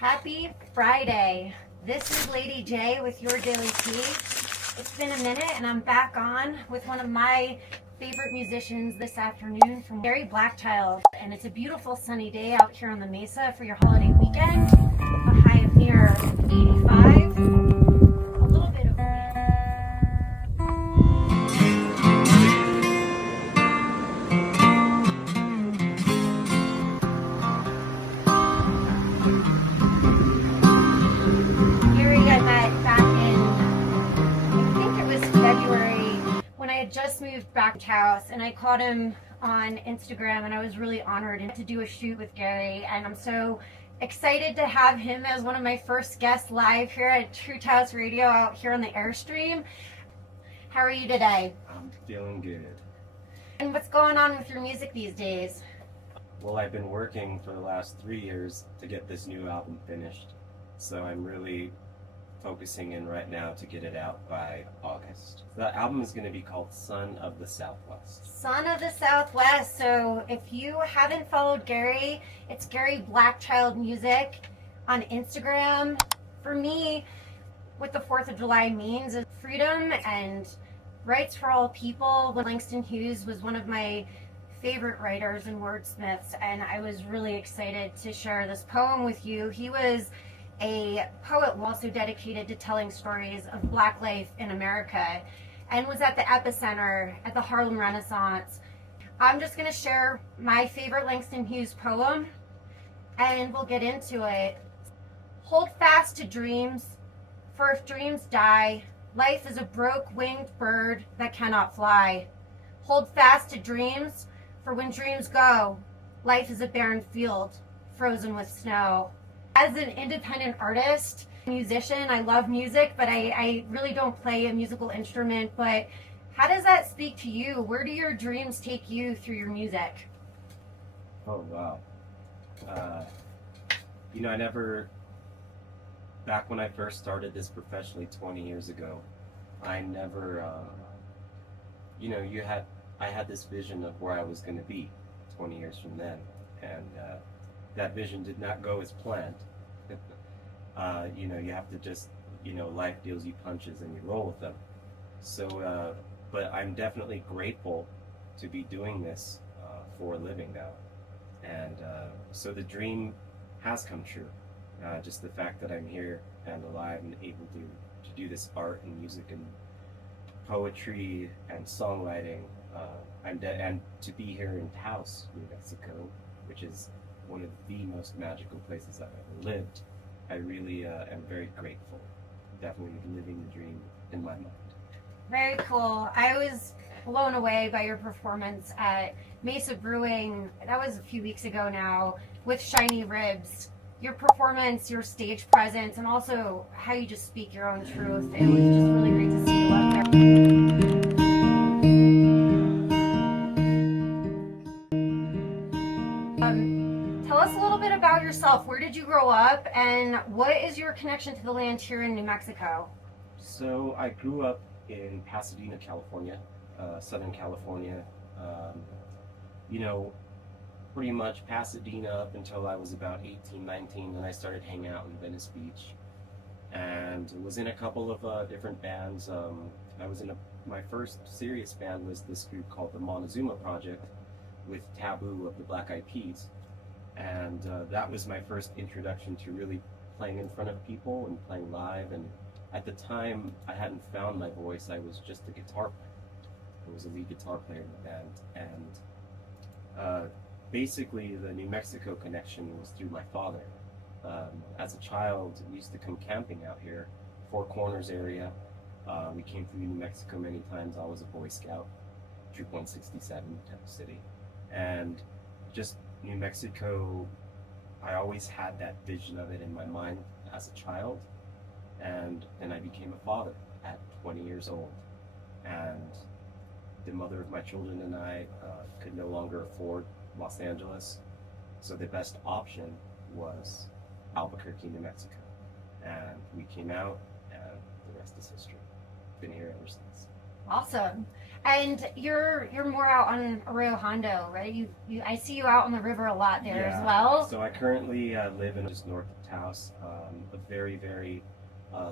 Happy Friday. This is Lady J with your Daily Tea. It's been a minute and I'm back on with one of my favorite musicians this afternoon from Garry Blackchild. And it's a beautiful sunny day out here on the Mesa for your holiday weekend. A high of near 85. A little bit of Garry I met back in, I think it was February, when I had just moved back to Taos, and I caught him on Instagram, and I was really honored to do a shoot with Garry, and I'm so excited to have him as one of my first guests live here at True Taos Radio out here on the Airstream. How are you today? I'm feeling good. And what's going on with your music these days? Well, I've been working for the last 3 years to get this new album finished, so I'm really focusing in right now to get it out by August. The album is going to be called Son of the Southwest. Son of the Southwest. So if you haven't followed Garry, it's Garry Blackchild Music on Instagram. For me, what the 4th of July means is freedom and rights for all people. Langston Hughes was one of my favorite writers and wordsmiths, and I was really excited to share this poem with you. He was a poet also dedicated to telling stories of Black life in America and was at the epicenter at the Harlem Renaissance. I'm just going to share my favorite Langston Hughes poem and we'll get into it. Hold fast to dreams, for if dreams die, life is a broke-winged bird that cannot fly. Hold fast to dreams, for when dreams go, life is a barren field frozen with snow. As an independent artist, musician, I love music, but I really don't play a musical instrument. But how does that speak to you? Where do your dreams take you through your music? Oh, wow. Back when I first started this professionally 20 years ago, I never, I had this vision of where I was going to be 20 years from then. And that vision did not go as planned. You have to just, life deals you punches and you roll with them. So, but I'm definitely grateful to be doing this for a living now. And so the dream has come true. Just the fact that I'm here and alive and able to do this art and music and poetry and songwriting, and to be here in Taos, New Mexico, which is one of the most magical places I've ever lived. I really am very grateful. Definitely living the dream in my mind. Very cool. I was blown away by your performance at Mesa Brewing. That was a few weeks ago now with Shiny Ribs. Your performance, your stage presence, and also how you just speak your own truth. It was just really great to see you up there. Tell us a little bit about yourself. Where did you grow up, and what is your connection to the land here in New Mexico? So I grew up in Pasadena, California, Southern California. Pretty much Pasadena up until I was about 18, 19, and I started hanging out in Venice Beach. And was in a couple of different bands. I was in my first serious band was this group called the Montezuma Project with Taboo of the Black Eyed Peas. And that was my first introduction to really playing in front of people and playing live. And at the time, I hadn't found my voice. I was just a guitar player. I was a lead guitar player in the band. And basically, the New Mexico connection was through my father. As a child, we used to come camping out here, Four Corners area. We came through New Mexico many times. I was a Boy Scout, Troop 167, Taos City. And just New Mexico, I always had that vision of it in my mind as a child. And then I became a father at 20 years old. And the mother of my children and I could no longer afford Los Angeles. So the best option was Albuquerque, New Mexico. And we came out, and the rest is history. Been here ever since. Awesome. And you're more out on Arroyo Hondo, right? I see you out on the river a lot there as well. So I currently live in just north of Taos, a very, very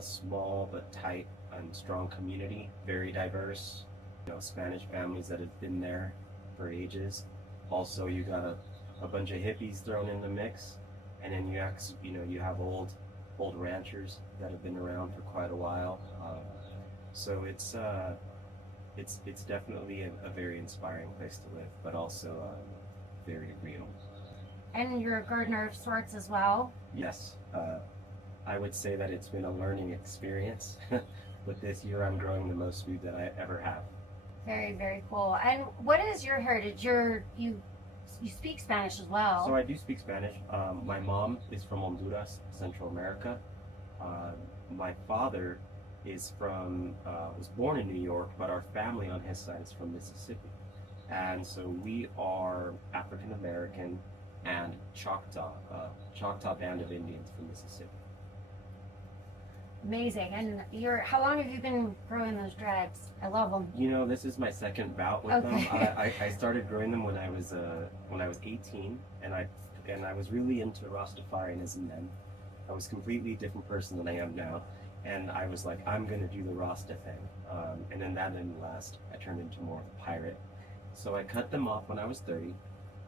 small but tight and strong community, very diverse. You know, Spanish families that have been there for ages. Also, you got a bunch of hippies thrown in the mix, and then you have old ranchers that have been around for quite a while. So it's definitely a very inspiring place to live, but also very real. And you're a gardener of sorts as well. Yes, I would say that it's been a learning experience. But this year I'm growing the most food that I ever have. Very, very cool. And what is your heritage? You speak Spanish as well. So I do speak Spanish. My mom is from Honduras, Central America. My father was born in New York, but our family on his side is from Mississippi. And so we are African American and Choctaw band of Indians from Mississippi. Amazing. And how long have you been growing those dreads? I love them. You know, this is my second bout with them. I started growing them when I was 18, and I was really into Rastafarianism then. I was a completely different person than I am now, and I was like, I'm gonna do the Rasta thing. And then that didn't last. I turned into more of a pirate. So I cut them off when I was 30,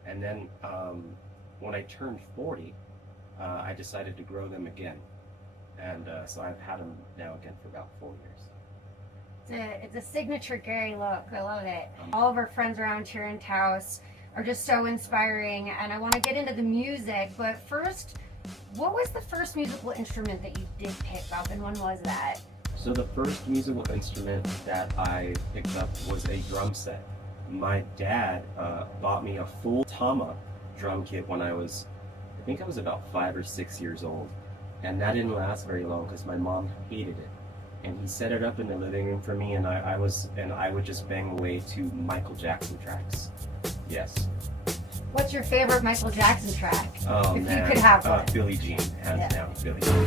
and then when I turned 40, I decided to grow them again. And so I've had them now again for about 4 years. It's a signature Garry look. I love it. All of our friends around here in Taos are just so inspiring, and I want to get into the music. But first, what was the first musical instrument that you did pick up, and when was that? So the first musical instrument that I picked up was a drum set. My dad bought me a full Tama drum kit when I think I was about 5 or 6 years old. And that didn't last very long because my mom hated it. And he set it up in the living room for me, and I would just bang away to Michael Jackson tracks. Yes. What's your favorite Michael Jackson track? Oh, if man. you could have one. Billie Jean, hands down, Billie Jean.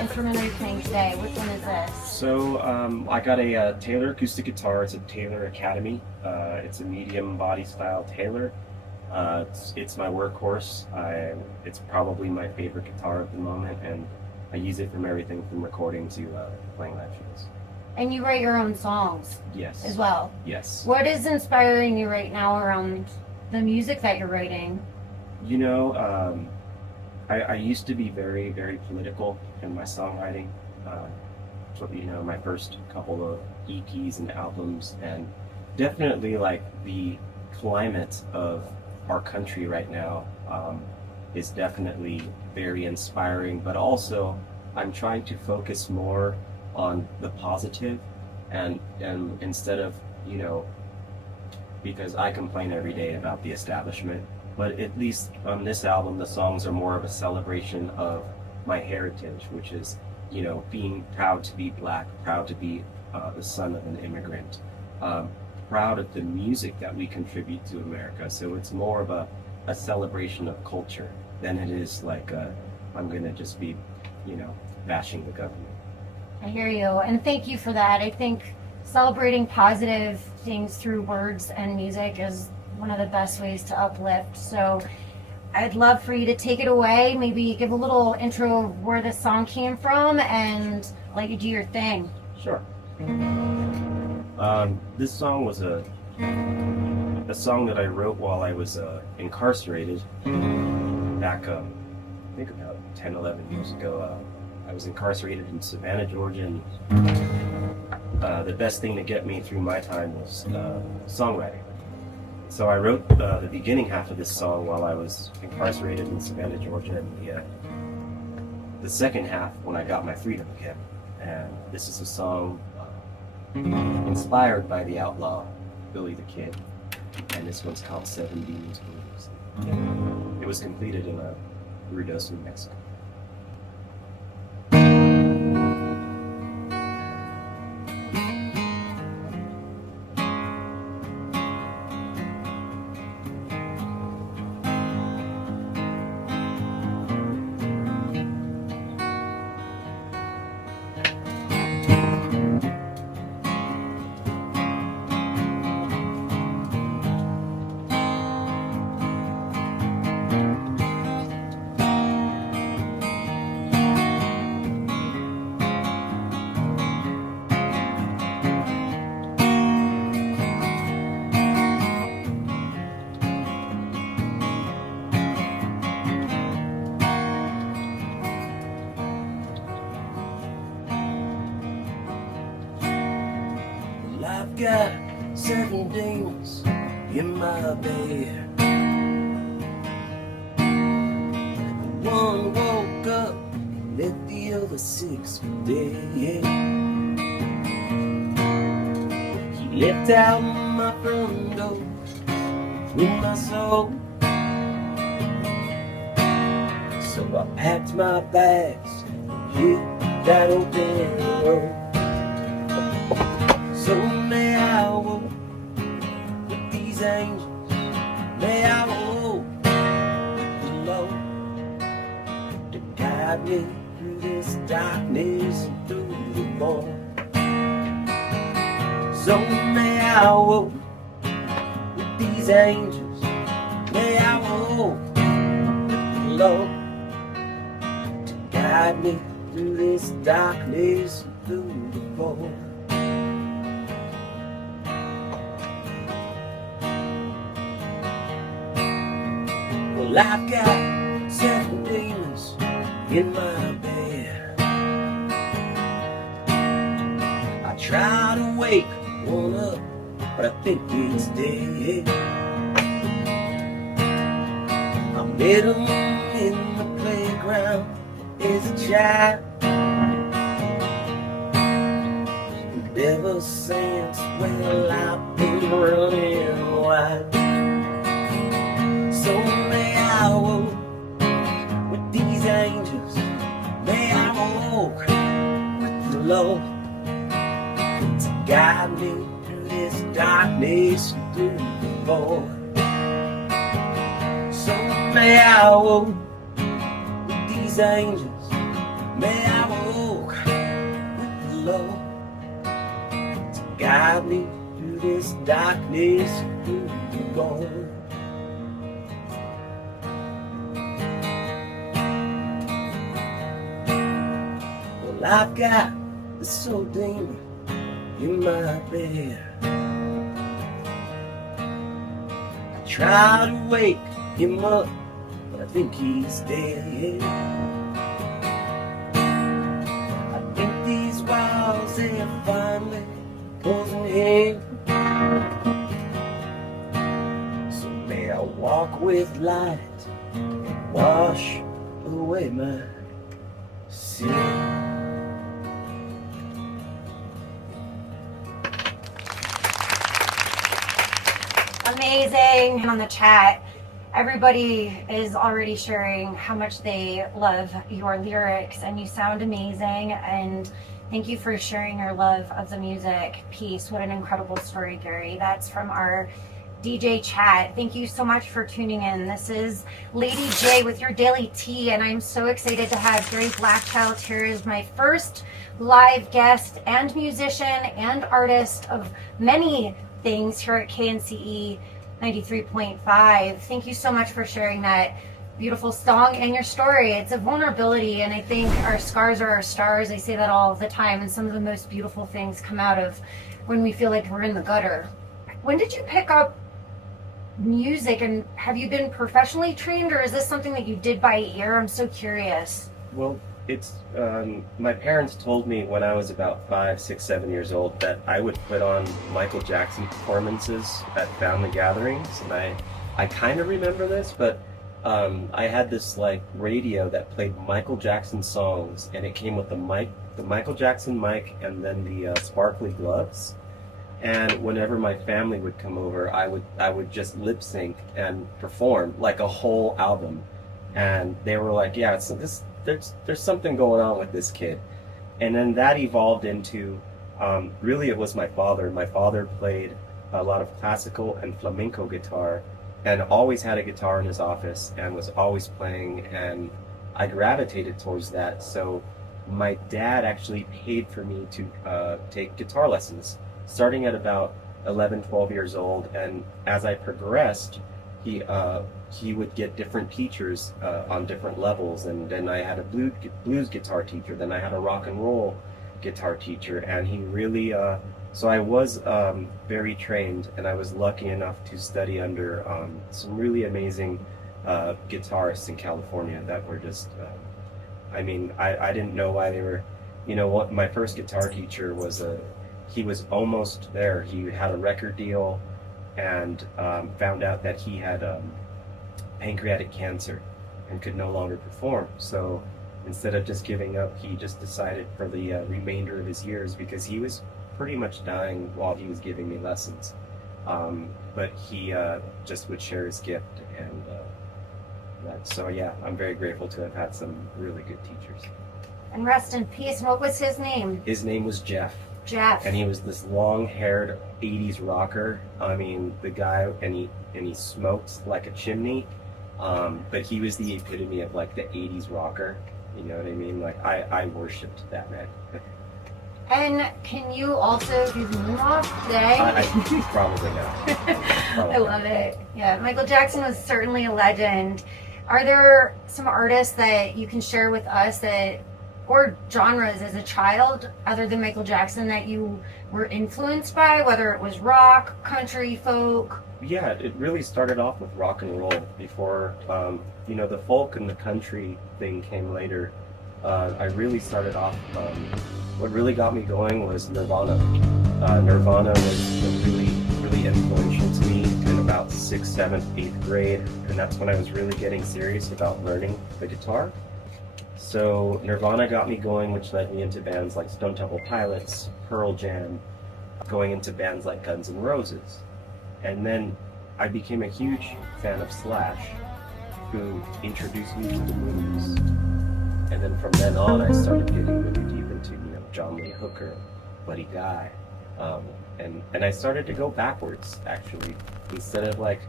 Instrument are you playing today? Which one is this? So I got a Taylor acoustic guitar. It's a Taylor Academy. It's a medium body style Taylor. It's my workhorse. It's probably my favorite guitar at the moment, and I use it from everything from recording to playing live shows. And you write your own songs? Yes. As well? Yes. What is inspiring you right now around the music that you're writing? You know, I used to be very, very political in my songwriting. You know, my first couple of EPs and albums, and definitely like the climate of our country right now is definitely very inspiring, but also I'm trying to focus more on the positive and instead of, you know, because I complain every day about the establishment, but at least on this album the songs are more of a celebration of my heritage, which is, you know, being proud to be Black, proud to be the son of an immigrant, proud of the music that we contribute to America. So it's more of a celebration of culture than it is like I'm gonna just be, you know, bashing the government. I hear you, and thank you for that. I think celebrating positive things through words and music is one of the best ways to uplift. So I'd love for you to take it away, maybe give a little intro of where this song came from and let you do your thing. Sure. This song was a song that I wrote while I was incarcerated back, I think about 10, 11 years ago. I was incarcerated in Savannah, Georgia, and the best thing to get me through my time was songwriting. So I wrote the beginning half of this song while I was incarcerated in Savannah, Georgia, and the second half when I got my freedom again. And this is a song inspired by the outlaw, Billy the Kid, and this one's called Seven Demons Blues. It was completed in Ruidoso, Mexico. got 7 demons in my bed. One woke up, let the other 6 be dead. He left out my front door with my soul. So I packed my bags and hit that open road. So may I walk with these angels, may I walk with the Lord to guide me through this darkness and through the void. So may I walk with these angels, may I walk with the Lord to guide me through this darkness and through the void. Well, I've got 7 demons in my bed. I try to wake one up, but I think it's dead. I met him in the playground as a child, and ever since, well, I've been running wild. So may I walk with these angels, may I walk with the Lord to guide me through this darkness and through the void. So may I walk with these angels, may I walk with the Lord to guide me through this darkness and through the void. I've got the soul demon in my bed. I try to wake him up, but I think he's dead. I think these walls are finally closing in. So may I walk with light and wash away my sin. Amazing. On the chat, everybody is already sharing how much they love your lyrics, and you sound amazing, and thank you for sharing your love of the music. Peace. What an incredible story, Garry. That's from our DJ chat. Thank you so much for tuning in. This is Lady J with your daily tea, and I'm so excited to have Garry Blackchild here as my first live guest and musician and artist of many things here at KNCE 93.5. Thank you so much for sharing that beautiful song and your story. It's a vulnerability, and I think our scars are our stars. I say that all the time, and some of the most beautiful things come out of when we feel like we're in the gutter. When did you pick up music, and have you been professionally trained, or is this something that you did by ear? I'm so curious. Well, it's my parents told me when I was about 5, 6, 7 years old that I would put on Michael Jackson performances at family gatherings, and I kind of remember this, but I had this like radio that played Michael Jackson songs, and it came with the Michael Jackson mic, and then the sparkly gloves. And whenever my family would come over, I would just lip sync and perform like a whole album, and they were like, "Yeah, there's something going on with this kid." And then that evolved into really it was my father. My father played a lot of classical and flamenco guitar, and always had a guitar in his office and was always playing, and I gravitated towards that. So my dad actually paid for me to take guitar lessons starting at about 11, 12 years old, and as I progressed, he would get different teachers on different levels, and then I had a blues guitar teacher, then I had a rock and roll guitar teacher, and he really so I was very trained, and I was lucky enough to study under some really amazing guitarists in California that were just I didn't know why they were, what my first guitar teacher was he was almost there. He had a record deal and found out that he had pancreatic cancer and could no longer perform. So instead of just giving up, he just decided for the remainder of his years, because he was pretty much dying while he was giving me lessons. But he just would share his gift, and so yeah, I'm very grateful to have had some really good teachers. And rest in peace. And what was his name? His name was Jeff. Jeff. And he was this long-haired 80s rocker. I mean, the guy, and he smoked like a chimney. But he was the epitome of like the 80s rocker. You know what I mean? Like I worshipped that man. And can you also do the moonwalk today? Probably not. I love it. Yeah, Michael Jackson was certainly a legend. Are there some artists that you can share with us that, or genres as a child, other than Michael Jackson, that you were influenced by, whether it was rock, country, folk? Yeah, it really started off with rock and roll before, the folk and the country thing came later. I really started off, what really got me going was Nirvana. Nirvana was really, really influential to me in about 6th, 7th, 8th grade, and that's when I was really getting serious about learning the guitar. So Nirvana got me going, which led me into bands like Stone Temple Pilots, Pearl Jam, going into bands like Guns N' Roses. And then I became a huge fan of Slash, who introduced me to the blues. And then from then on, I started getting really deep into, John Lee Hooker, Buddy Guy. And I started to go backwards, actually. Instead of like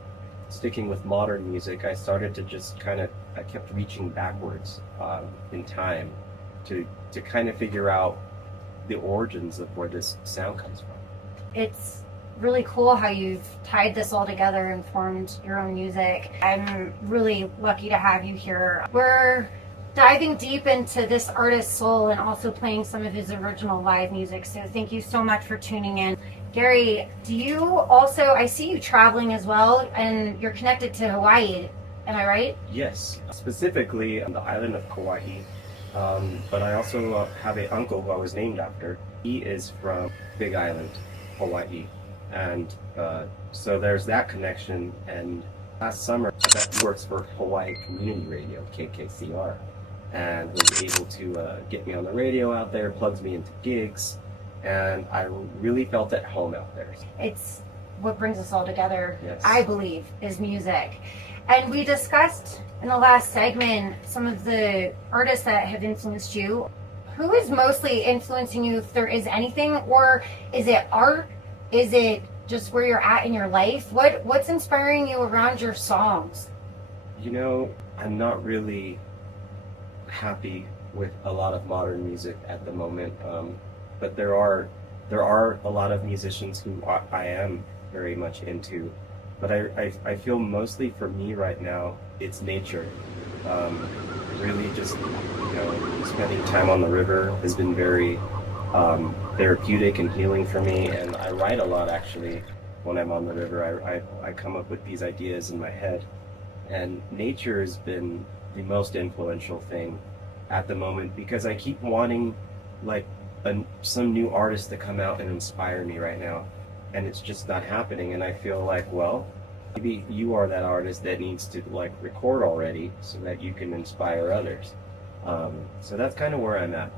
sticking with modern music, I started to just I kept reaching backwards in time to kind of figure out the origins of where this sound comes from. It's really cool how you've tied this all together and formed your own music. I'm really lucky to have you here. We're diving deep into this artist's soul and also playing some of his original live music. So thank you so much for tuning in. Garry, do you also, I see you traveling as well, and you're connected to Hawaii, am I right? Yes, specifically on the island of Kauai. But I also have an uncle who I was named after. He is from Big Island, Hawaii. And so there's that connection. And last summer, that works for Hawaii Community Radio, KKCR, and was able to get me on the radio out there, plugs me into gigs, and I really felt at home out there. It's what brings us all together, yes. I believe, is music. And we discussed in the last segment some of the artists that have influenced you. Who is mostly influencing you, if there is anything, or is it art? Is it just where you're at in your life? What's inspiring you around your songs? I'm not really happy with a lot of modern music at the moment, but there are a lot of musicians who I am very much into. But I feel mostly for me right now, it's nature. Really just, spending time on the river has been very therapeutic and healing for me. And I write a lot, actually, when I'm on the river. I come up with these ideas in my head. And nature has been the most influential thing at the moment, because I keep wanting, some new artist to come out and inspire me right now. And it's just not happening. And I feel like, well, maybe you are that artist that needs to record already so that you can inspire others. So that's kind of where I'm at.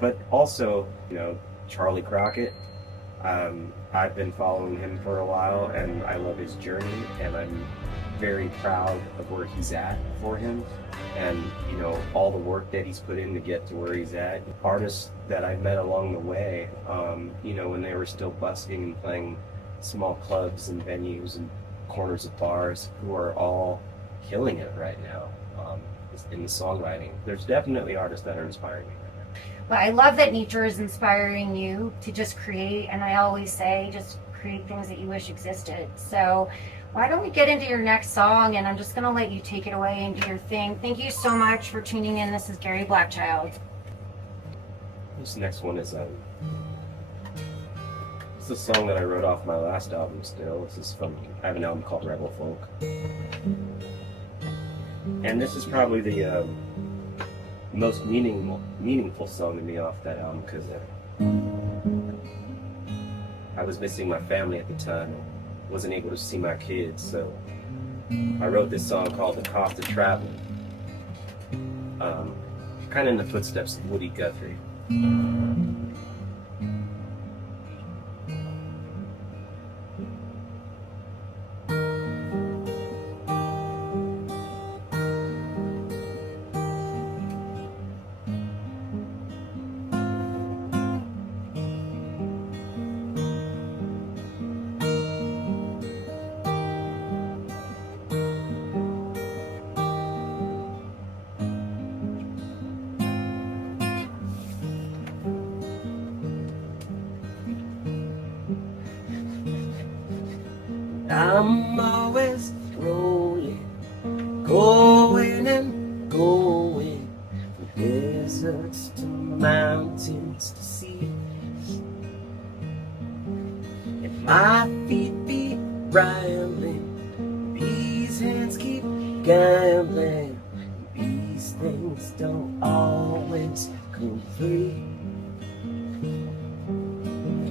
But also, Charlie Crockett, I've been following him for a while, and I love his journey, and I'm very proud of where he's at for him, and all the work that he's put in to get to where he's at. Artists that I've met along the way, when they were still busking and playing small clubs and venues and corners of bars, who are all killing it right now in the songwriting. There's definitely artists that are inspiring me right now. Well, I love that nature is inspiring you to just create, and I always say just create things that you wish existed. So why don't we get into your next song, and I'm just going to let you take it away and do your thing. Thank you so much for tuning in. This is Garry Blackchild. This next one is it's a song that I wrote off my last album still. This is I have an album called Rebel Folk. And this is probably the most meaningful song to me off that album, because I was missing my family at the time. Wasn't able to see my kids, so I wrote this song called "The Cost of Traveling." Kind of in the footsteps of Woody Guthrie. I'm always rolling, going and going, from deserts to mountains to seas, and my feet be rambling, these hands keep gambling, these things don't always come free.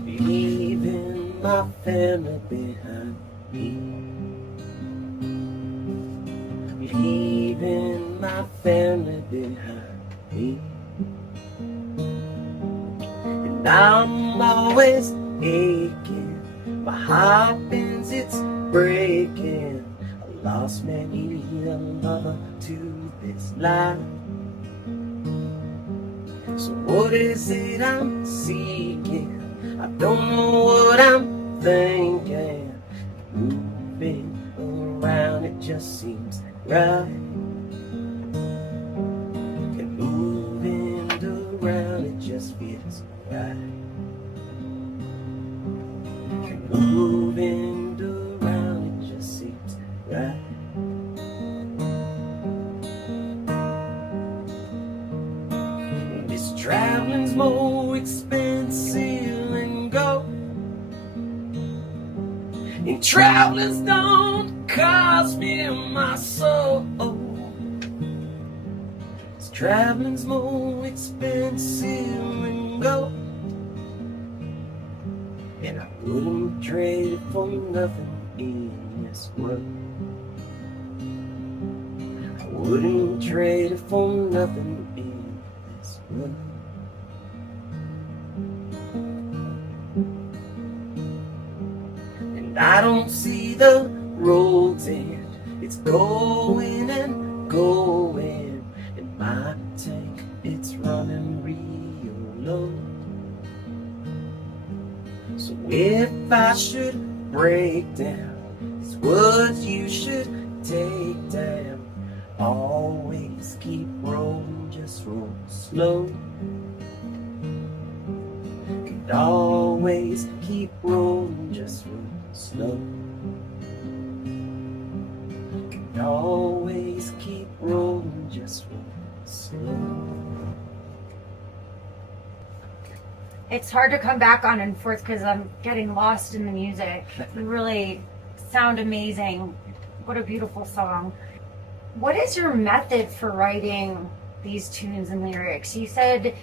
Leaving my family behind me, leaving my family behind me, and I'm always aching, my heart bends, it's breaking. I lost many a lover to this life, so what is it I'm seeking? I don't know what I'm thinking. Moving around, it just seems right. And moving around, it just feels right. And moving around, it just seems right. This traveling's more expensive than gold, and travelers don't cost me my soul. This traveling's more expensive than gold, and I wouldn't trade it for nothing in this world. I wouldn't trade it for nothing in this world. I don't see the road's end, it's going and going, and my tank, it's running real low. So if I should break down, it's what you should take down. Always keep rolling, just roll slow. And always keep rolling, just roll slow. And always keep rolling, just roll slow. It's hard to come back on and forth because I'm getting lost in the music. You really sound amazing. What a beautiful song. What is your method for writing these tunes and lyrics? You said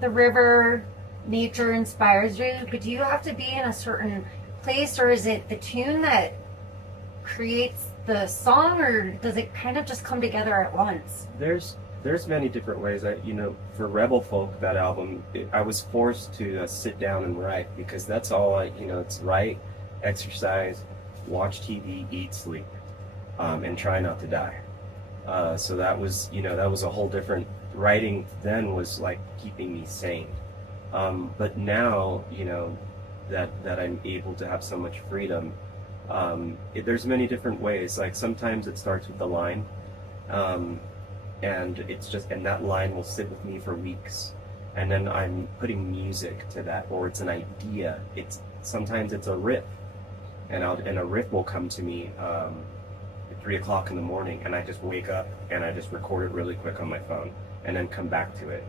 the river, nature inspires you, but do you have to be in a certain place, or is it the tune that creates the song, or does it kind of just come together at once? There's many different ways. For Rebel Folk, that album, I was forced to sit down and write, because that's all it's write, exercise, watch TV, eat, sleep, and try not to die. So that was a whole different, writing then was like keeping me sane. But now, that I'm able to have so much freedom, there's many different ways. Like sometimes it starts with the line, and that line will sit with me for weeks, and then I'm putting music to that, or it's an idea. Sometimes it's a riff, and a riff will come to me at 3 o'clock in the morning, and I just wake up and I just record it really quick on my phone, and then come back to it.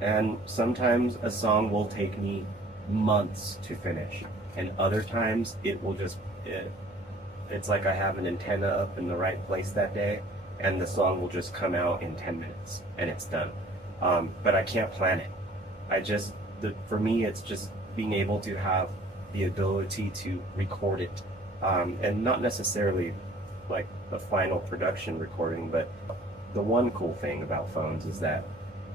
And sometimes a song will take me months to finish, and other times it will it's like I have an antenna up in the right place that day, and the song will just come out in 10 minutes and it's done. But I can't plan it. For me, it's just being able to have the ability to record it, and not necessarily like the final production recording, but the one cool thing about phones is that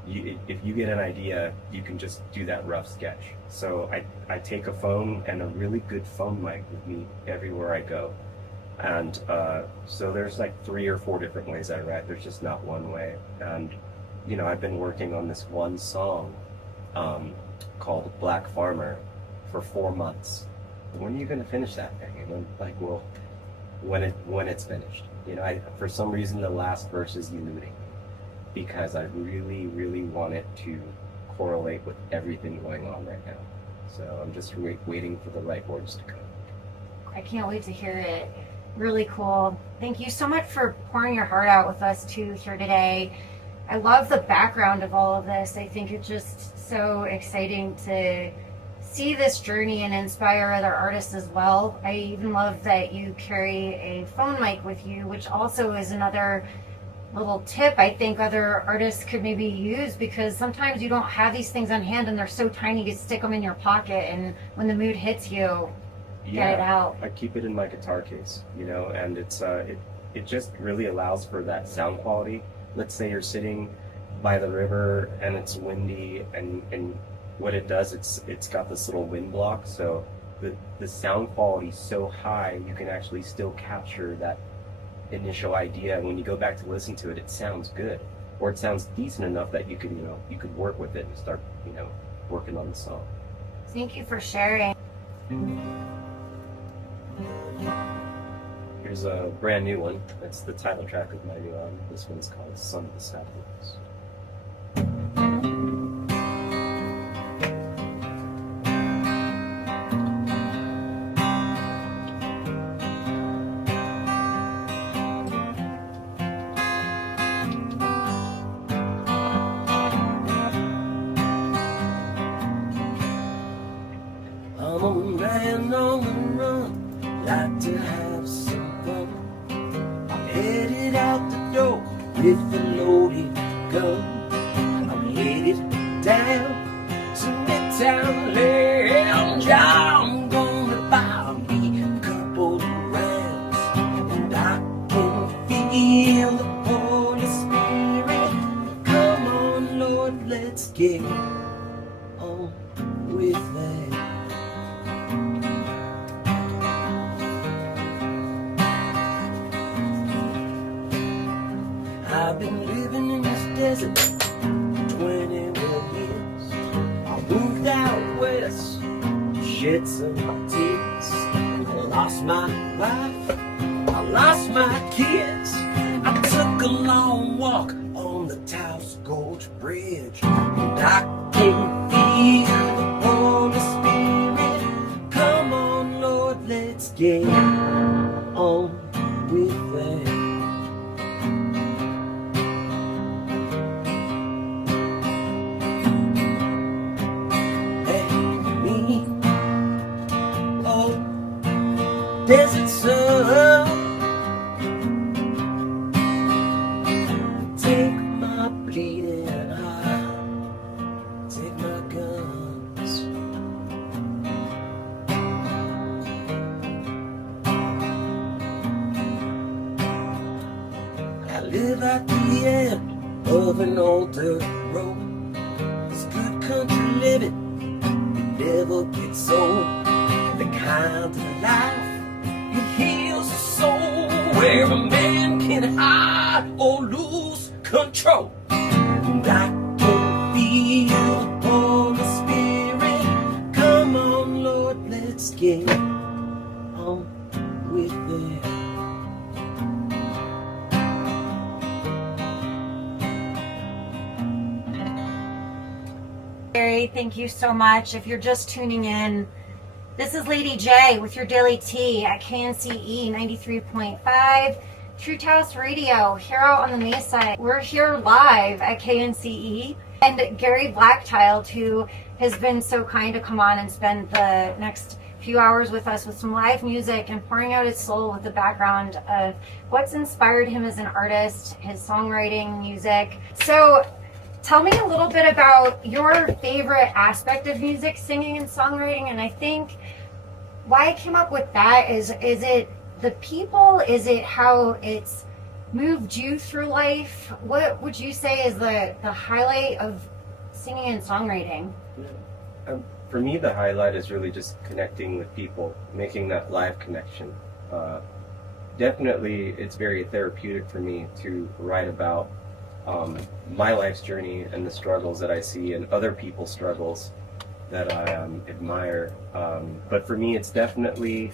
if you get an idea, you can just do that rough sketch. So I take a phone and a really good phone mic with me everywhere I go. And so there's like 3 or 4 different ways I write. There's just not one way. And, you know, I've been working on this one song called Black Farmer for 4 months. When are you going to finish that thing? And I'm like, well, when it's finished. You know, for some reason the last verse is eluding because I really, really want it to correlate with everything going on right now. So I'm just waiting for the right words to come. I can't wait to hear it. Really cool. Thank you so much for pouring your heart out with us too here today. I love the background of all of this. I think it's just so exciting to see this journey and inspire other artists as well. I even love that you carry a phone mic with you, which also is another little tip I think other artists could maybe use, because sometimes you don't have these things on hand and they're so tiny to stick them in your pocket, and when the mood hits you, get it out. I keep it in my guitar case, you know, and it's it just really allows for that sound quality. Let's say you're sitting by the river and it's windy, and what it does, it's got this little wind block, so the sound quality is so high you can actually still capture that initial idea. When you go back to listen to it, it sounds good, or it sounds decent enough that you could work with it and start working on the song. Thank you for sharing. Here's a brand new one. That's the title track of my new album. This one's called Son of the Saplings. I'm a man on the run, like to have some fun. I'm headed out the door with a loaded gun. I'm headed down to Midtown Lounge. I'm gonna buy me a couple of rounds, and I can feel the Holy Spirit. Come on, Lord, let's get on with that. I've been living in this desert for 21 years. I moved out west to shed some tears. I lost my wife, I lost my kids. I took a long walk on the Taos Bridge, and I can feel the Holy Spirit. Come on, Lord, let's get on with that. Desert sun, take my bleeding heart, take my guns. I live at the end of an old dirt road. It's good country living, it never gets old. The kind of life it heals the soul, where a man can hide or lose control. And I can feel the Holy Spirit. Come on, Lord, let's get on with it. Garry, thank you so much. If you're just tuning in, this is Lady J with your Daily Tea at KNCE 93.5, True Taos Radio, here out on the Mesa. We're here live at KNCE, and Garry Blackchild, who has been so kind to come on and spend the next few hours with us with some live music and pouring out his soul with the background of what's inspired him as an artist, his songwriting, music. So tell me a little bit about your favorite aspect of music, singing and songwriting. And I think why I came up with that is it the people? Is it how it's moved you through life? What would you say is the highlight of singing and songwriting? For me, the highlight is really just connecting with people, making that live connection. Definitely, it's very therapeutic for me to write about my life's journey and the struggles that I see and other people's struggles that I admire. But for me, it's definitely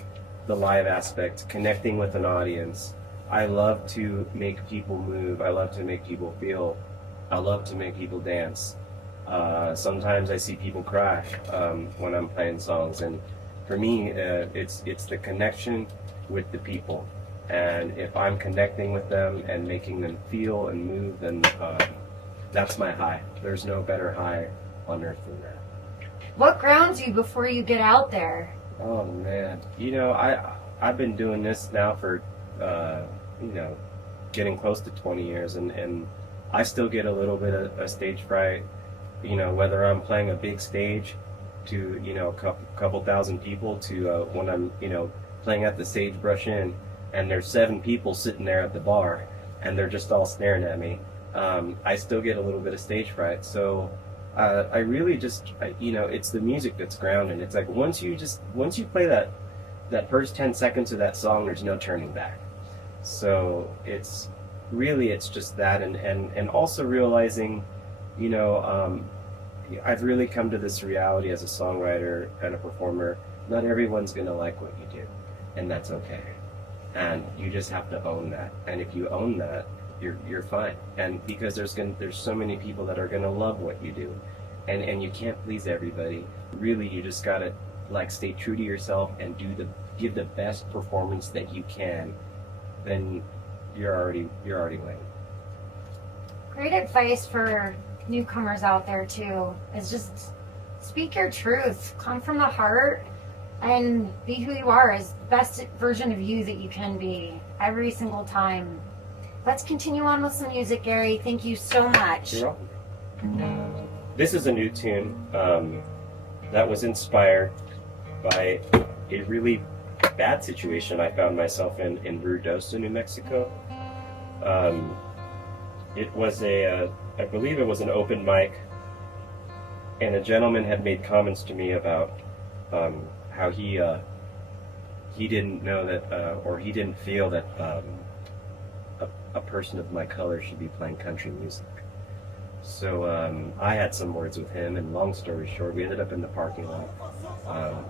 the live aspect, connecting with an audience. I love to make people move. I love to make people feel. I love to make people dance. Sometimes I see people cry when I'm playing songs, and for me, it's the connection with the people. And if I'm connecting with them and making them feel and move, then that's my high. There's no better high on earth than that. What grounds you before you get out there? Oh man, I've been doing this now for getting close to 20 years, and I still get a little bit of a stage fright. Whether I'm playing a big stage to a couple thousand people to when I'm playing at the Sagebrush Inn and there's 7 people sitting there at the bar and they're just all staring at me. I still get a little bit of stage fright. So I really just it's the music that's grounding. It's like once you play that first 10 seconds of that song, there's no turning back. So it's just that, and also realizing I've really come to this reality as a songwriter and a performer. Not everyone's gonna like what you do, and that's okay. And you just have to own that. And if you own that, you're fine. And because there's so many people that are gonna love what you do, and you can't please everybody. Really, you just gotta stay true to yourself and give the best performance that you can. Then you're already winning. Great advice for newcomers out there too is just speak your truth, come from the heart, and be who you are, as the best version of you that you can be every single time. Let's continue on with some music, Garry. Thank you so much. You're welcome. This is a new tune that was inspired by a really bad situation I found myself in Ruidoso, New Mexico. It was I believe it was an open mic, and a gentleman had made comments to me about how he didn't know that, or he didn't feel that a person of my color should be playing country music. So I had some words with him, and long story short, we ended up in the parking lot,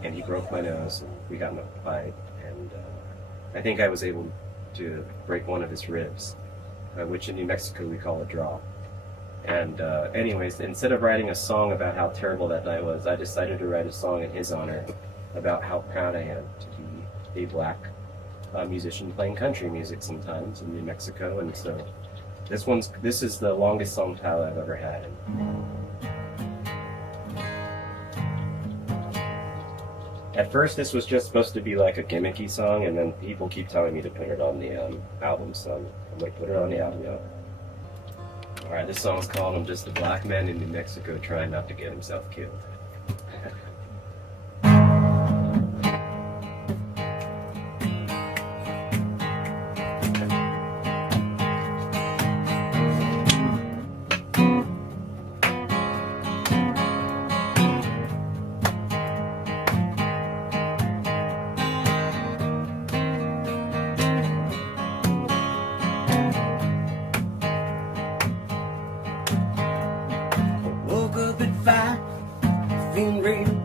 and he broke my nose, and we got in a fight, and I think I was able to break one of his ribs, which in New Mexico we call a draw. And anyways, instead of writing a song about how terrible that night was, I decided to write a song in his honor about how proud I am to be a black musician playing country music sometimes in New Mexico. And so this is the longest song title I've ever had. At first, this was just supposed to be like a gimmicky song, and then people keep telling me to put it on the album, so I'm like, put it on the album, yo. Alright, this song's called "I'm Just a Black Man in New Mexico Trying Not to Get Himself Killed."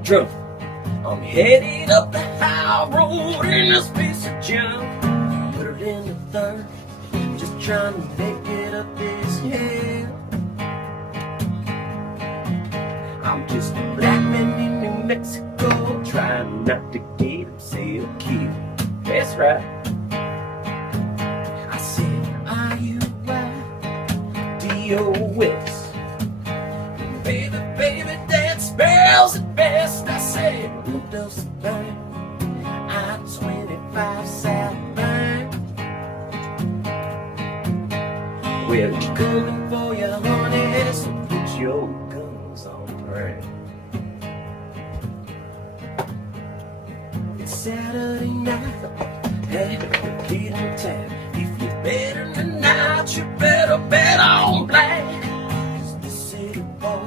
Drunk. I'm headed up the high road in this piece of junk. Put it in the third, just trying to make it up this hill. I'm just a black man in New Mexico trying not to get himself killed. That's right. I said, are you right? D.O.S. Baby, baby, that spells it best. I said, who does it burn? I'm 25 South Burn. Well, we're coming for you, honey, so put your guns on burn. It's Saturday night, hey, kid in town. If you're better than out, you better bet on black. 'Cause this city boy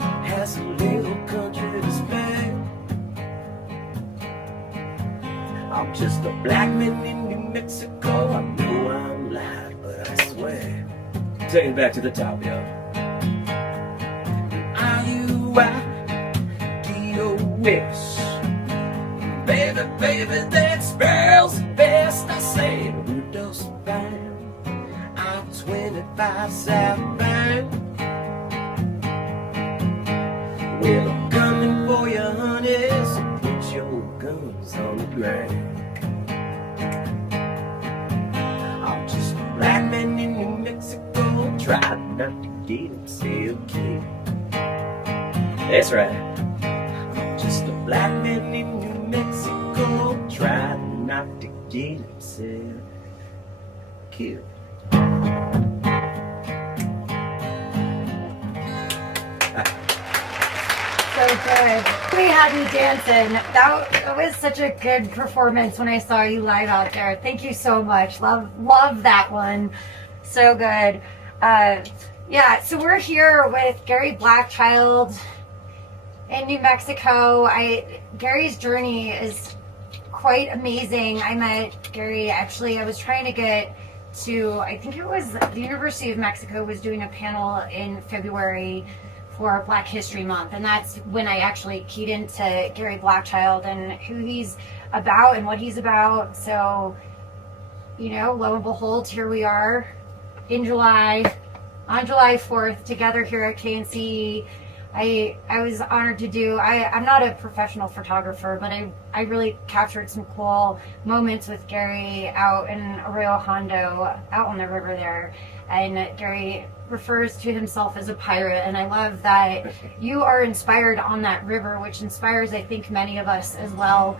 has a little country to spare. I'm just a black man in New Mexico. I know I'm lying, but I swear. Take it back to the top, yo. Are you out, DOS? Baby, baby, that spells the best. I say, who does bound? I'm 25 southbound. Well, I'm coming for you, honey, so put your guns on the ground. I'm just a black man in New Mexico, trying not to get himself killed. That's right. I'm just a black man in New Mexico, trying not to get himself killed. So good. We had me dancing. That was such a good performance when I saw you live out there. Thank you so much. Love that one. So good. Yeah, so we're here with Garry Blackchild in New Mexico. Gary's journey is quite amazing. I met Garry, actually, I was trying to get to, I think it was the University of Mexico was doing a panel in February for Black History Month, and that's when I actually keyed into Garry Blackchild and who he's about and what he's about. So, you know, lo and behold, here we are in July, on July 4th, together here at KNCE. I was honored to do, I'm not a professional photographer, but I really captured some cool moments with Garry out in Arroyo Hondo, out on the river there. And Garry refers to himself as a pirate, and I love that you are inspired on that river, which inspires, I think, many of us as well.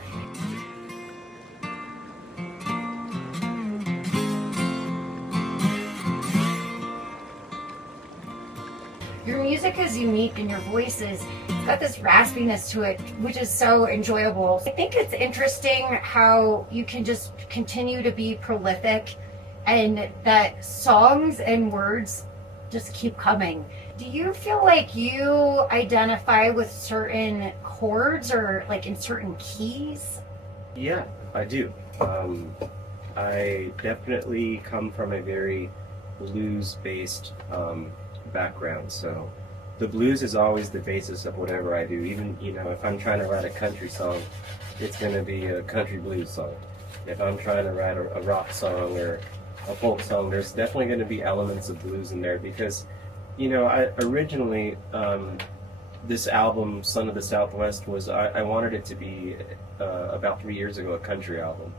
Your music is unique and your voice it's got this raspiness to it, which is so enjoyable. I think it's interesting how you can just continue to be prolific and that songs and words just keep coming. Do you feel like you identify with certain chords or like in certain keys? Yeah, I do. I definitely come from a very blues-based background, so the blues is always the basis of whatever I do. Even, you know, if I'm trying to write a country song, it's going to be a country blues song. If I'm trying to write a rock song or a folk song, there's definitely going to be elements of blues in there because, you know, I originally this album, Son of the Southwest, was I wanted it to be about 3 years ago a country album,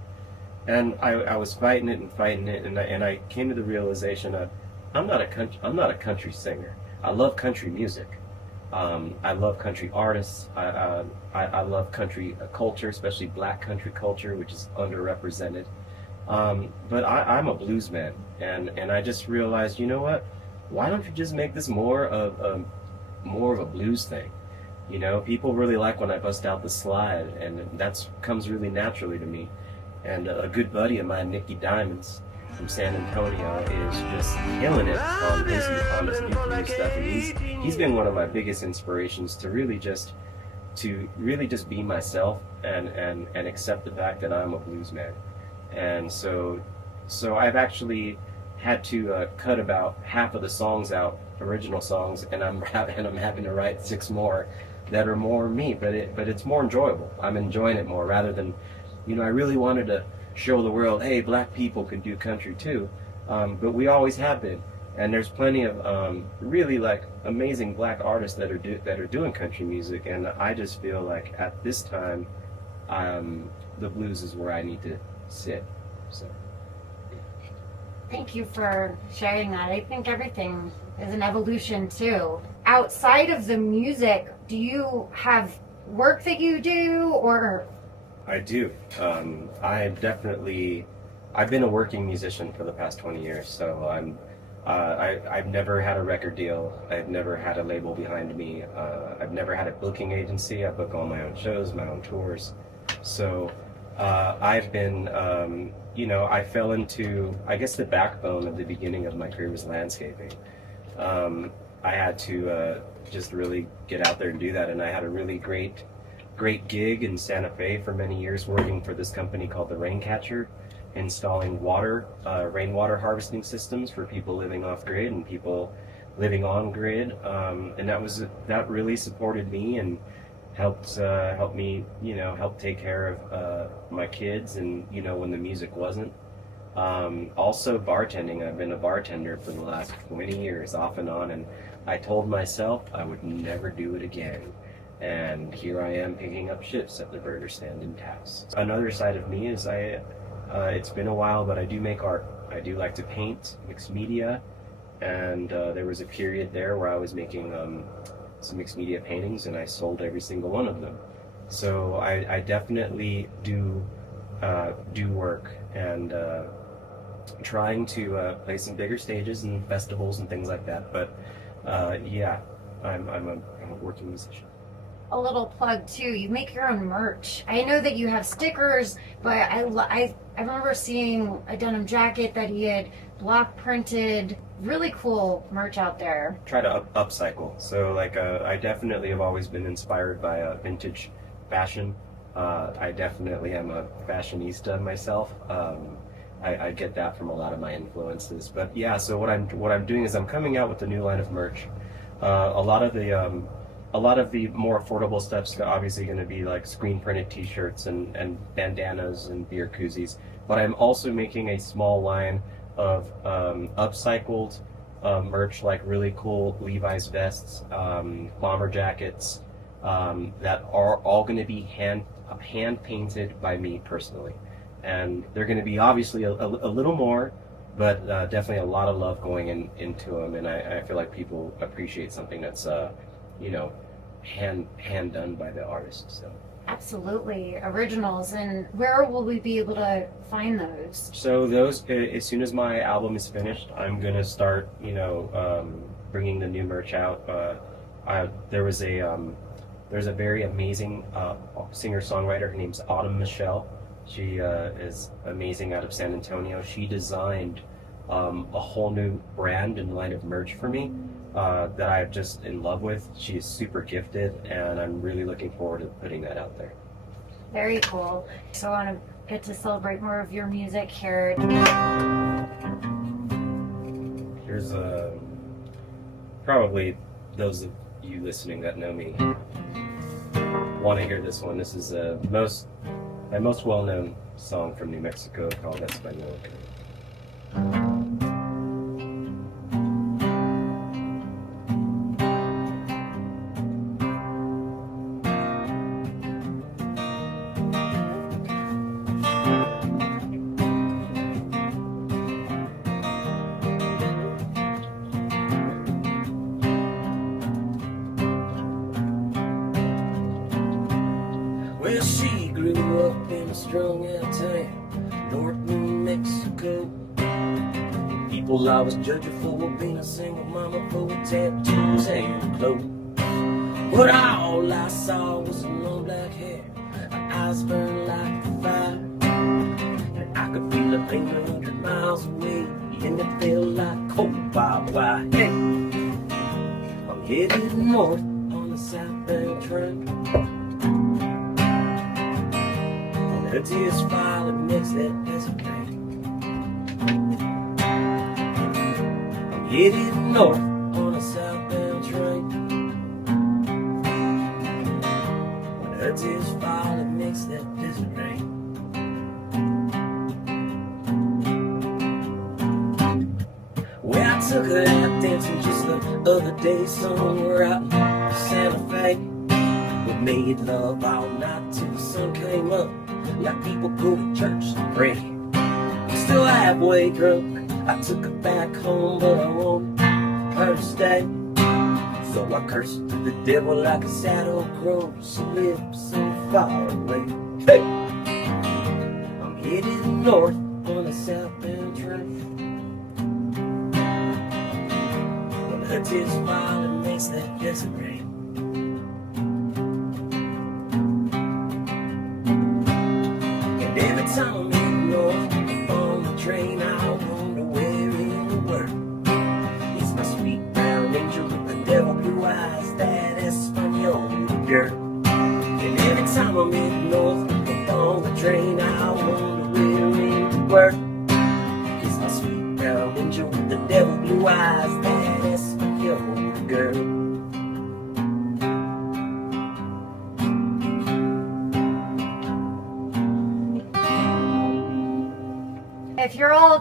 and I was fighting it, and I came to the realization that I'm not a country singer. I love country music. I love country artists. I love country culture, especially black country culture, which is underrepresented. But I'm a blues man, and I just realized, you know what? Why don't you just make this more of a blues thing? You know, people really like when I bust out the slide, and that comes really naturally to me. And a good buddy of mine, Nicky Diamonds from San Antonio, is just killing it on his nuclear stuff, and he's been one of my biggest inspirations to really just be myself and accept the fact that I'm a blues man. And so I've actually had to cut about half of the songs out, original songs, and I'm having to write 6 more that are more me, but it's more enjoyable. I'm enjoying it more rather than, you know, I really wanted to show the world, hey, black people can do country too, but we always have been, and there's plenty of really like amazing black artists that are doing country music, and I just feel like at this time, the blues is where I need to sit. So. Thank you for sharing that. I think everything is an evolution too. Outside of the music, do you have work that you do, or? I do. I've been a working musician for the past 20 years, so I've never had a record deal. I've never had a label behind me. I've never had a booking agency. I book all my own shows, my own tours. So I've been, I fell into, I guess the backbone of the beginning of my career was landscaping. I had to just really get out there and do that, and I had a really great gig in Santa Fe for many years working for this company called the Raincatcher, installing rainwater harvesting systems for people living off grid and people living on grid, and that really supported me and helped me, help take care of my kids and when the music wasn't. Also bartending. I've been a bartender for the last 20 years, off and on, and I told myself I would never do it again. And here I am picking up shifts at the burger stand in Taos. Another side of me is it's been a while, but I do make art. I do like to paint, mixed media, and there was a period there where I was making some mixed media paintings, and I sold every single one of them. So I definitely do work, and trying to play some bigger stages and festivals and things like that. But yeah, I'm a working musician. A little plug too. You make your own merch. I know that you have stickers, but I remember seeing a denim jacket that he had block printed. Really cool merch out there. Try to upcycle. So I definitely have always been inspired by vintage fashion. I definitely am a fashionista myself. I get that from a lot of my influences. But yeah, so what I'm doing is I'm coming out with a new line of merch. A lot of the more affordable stuff's obviously going to be like screen printed T-shirts and bandanas and beer koozies. But I'm also making a small line of upcycled merch, like really cool Levi's vests, bomber jackets, that are all going to be hand painted by me personally. And they're going to be obviously a little more, but definitely a lot of love going into them. And I feel like people appreciate something that's hand done by the artist. So absolutely, originals. And where will we be able to find those? So those, as soon as my album is finished, I'm gonna start bringing the new merch out. There's a very amazing singer-songwriter. Her name's Autumn Michelle. She is amazing, out of San Antonio. She designed a whole new brand and line of merch for me that I'm just in love with. She is super gifted, and I'm really looking forward to putting that out there. Very cool. So I want to get to celebrate more of your music here. Here's probably those of you listening that know me want to hear this one. This is my most well-known song from New Mexico called Espanol. Well, she grew up in a strung-out town, North New Mexico. People always judge her for being a single mama, full of tattoos and clothes. But all I saw was her long black hair, her eyes burned like fire, and I could feel her pain 100 miles away, and it felt like cold barbed wire. Hey, I'm headed north on the southbound train. The tears fall and mix that desert rain. I'm headed north on a southbound train. When her tears fall and mix that desert rain. Well, I took her out dancing just the other day somewhere out in Santa Fe. We made love all night till the sun came up, like people go to church to pray. Still halfway drunk, I took her back home, but I wanted her to stay. So I cursed to the devil like a sad old crow. She lived so far away. Hey, I'm headed north on a southbound train. When her tears fall and makes that desert rain.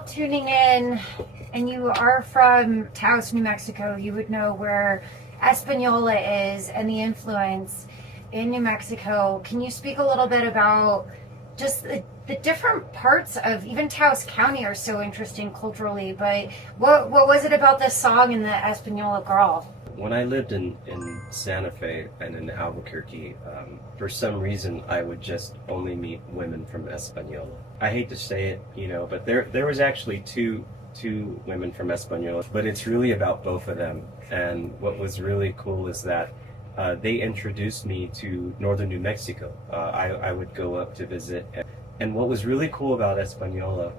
tuning in and you are from Taos, New Mexico, you would know where Española is and the influence in New Mexico. Can you speak a little bit about just the different parts of even Taos County are so interesting culturally, but what was it about this song and the Española girl? When I lived in Santa Fe and in Albuquerque, for some reason I would just only meet women from Española. I hate to say it, you know, but there was actually two women from Española, but it's really about both of them. And what was really cool is that they introduced me to northern New Mexico. I would go up to visit. And what was really cool about Española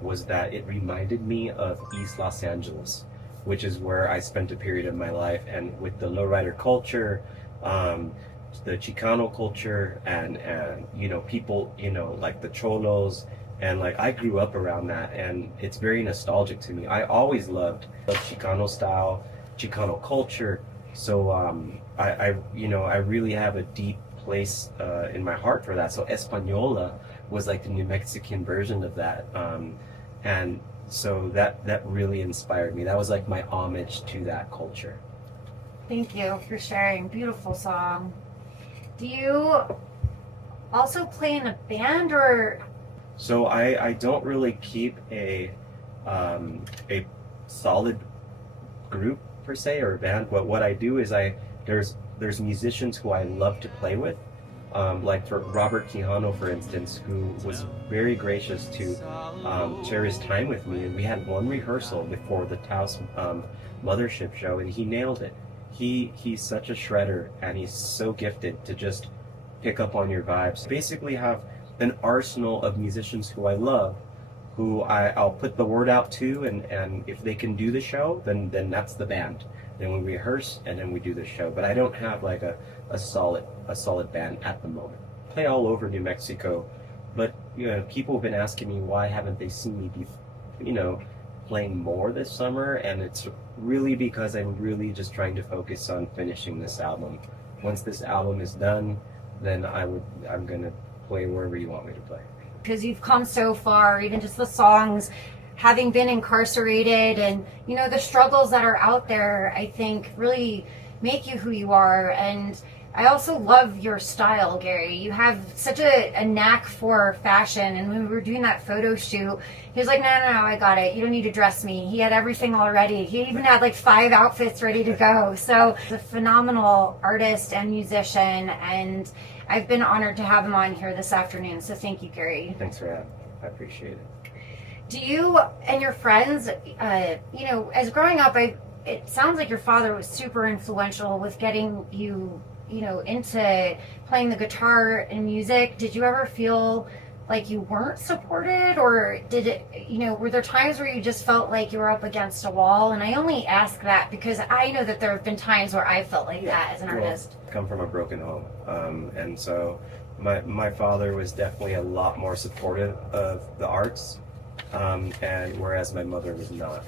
was that it reminded me of East Los Angeles, which is where I spent a period of my life. And with the lowrider culture, the Chicano culture, and you know, people, you know, like the Cholos, and like I grew up around that, and it's very nostalgic to me. I always loved Chicano style, Chicano culture. So I you know, I really have a deep place in my heart for that. So Española was like the New Mexican version of that, and so that really inspired me. That was like my homage to that culture. Thank you for sharing. Beautiful song. Do you also play in a band, or? So I don't really keep a solid group per se, or a band, but what I do is there's musicians who I love to play with, like for Robert Quijano, for instance, who was very gracious to share his time with me, and we had one rehearsal before the Taos Mothership show, and he nailed it. He's such a shredder, and he's so gifted to just pick up on your vibes. Basically have an arsenal of musicians who I love, who I'll put the word out to, and if they can do the show, then that's the band. Then we rehearse and then we do the show. But I don't have like a solid band at the moment. I play all over New Mexico, but you know, people have been asking me why haven't they seen me be, you know, playing more this summer, and it's really because I'm really just trying to focus on finishing this album. Once this album is done, then I'm gonna play wherever you want me to play. Because you've come so far, even just the songs, having been incarcerated, and you know, the struggles that are out there, I think really make you who you are. And I also love your style, Garry. You have such a knack for fashion, and when we were doing that photo shoot, he was like, no, I got it, you don't need to dress me. He had everything already. He even had like 5 outfits ready to go. So he's a phenomenal artist and musician, and I've been honored to have him on here this afternoon, so thank you, Garry. Thanks for having me. I appreciate it. Do you and your friends, you know, as growing up, it sounds like your father was super influential with getting you, you know, into playing the guitar and music. Did you ever feel like you weren't supported, or did it, you know, were there times where you just felt like you were up against a wall? And I only ask that because I know that there have been times where I felt like that as an artist. I come from a broken home, and so my father was definitely a lot more supportive of the arts, and whereas my mother was not.